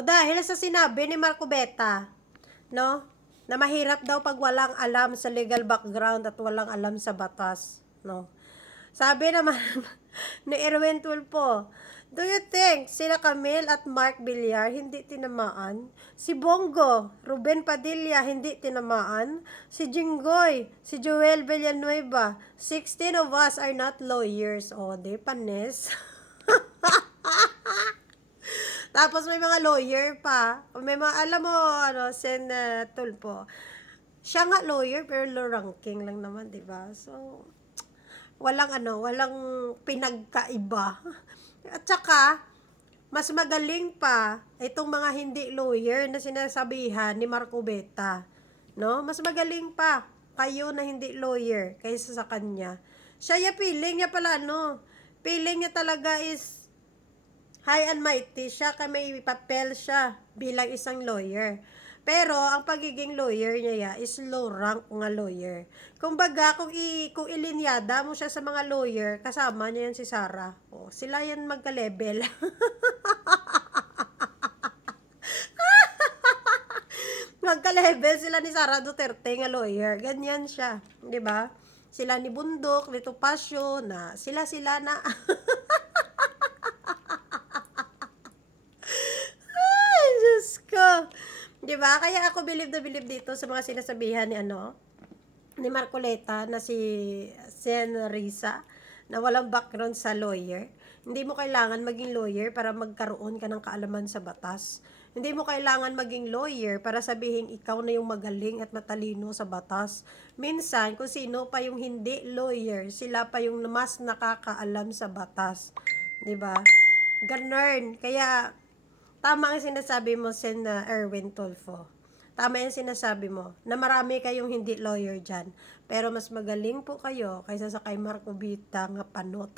O dahil sa sinabi ni Marco Beta, no? Na mahirap daw pag walang alam sa legal background at walang alam sa batas, no? Sabi naman ni Erwin Tulfo, do you think sila Camille at Mark Villar hindi tinamaan? Si Bongo, Ruben Padilla hindi tinamaan? Si Jinggoy, si Joel Villanueva, 16 of us are not lawyers. O, di panes. Tapos may mga lawyer pa. May mga, alam mo, Sen Tulfo, siya nga lawyer, pero low ranking lang naman, di ba? So, walang pinagkaiba. At saka, mas magaling pa itong mga hindi lawyer na sinasabihan ni Marco Beta. No? Mas magaling pa kayo na hindi lawyer kaysa sa kanya. Siya feeling niya pala, feeling niya talaga is high and mighty siya, kaya may papel siya bilang isang lawyer. Pero, ang pagiging lawyer niya is low rank nga lawyer. Kumbaga, kung ilinyada mo siya sa mga lawyer, kasama niya yan si Sarah. O, sila yan magka-level. Magka-level sila ni Sara Duterte nga lawyer. Ganyan siya. 'Di ba? Sila ni Bundok, ni Topacio, na sila na. Ay, Diyos ko. 'Di ba? Kaya ako believe na believe dito sa mga sinasabihan ni Marcoleta na si Sen Risa na walang background sa lawyer. Hindi mo kailangan maging lawyer para magkaroon ka ng kaalaman sa batas. Hindi mo kailangan maging lawyer para sabihin ikaw na yung magaling at matalino sa batas. Minsan, kung sino pa yung hindi lawyer, sila pa yung mas nakakaalam sa batas. 'Di ba? Ganun. Kaya tama ang sinasabi mo, Sen Erwin Tulfo. Tama yung sinasabi mo, na marami kayong hindi lawyer dyan. Pero mas magaling po kayo kaysa sa kay Marco Bita nga panot.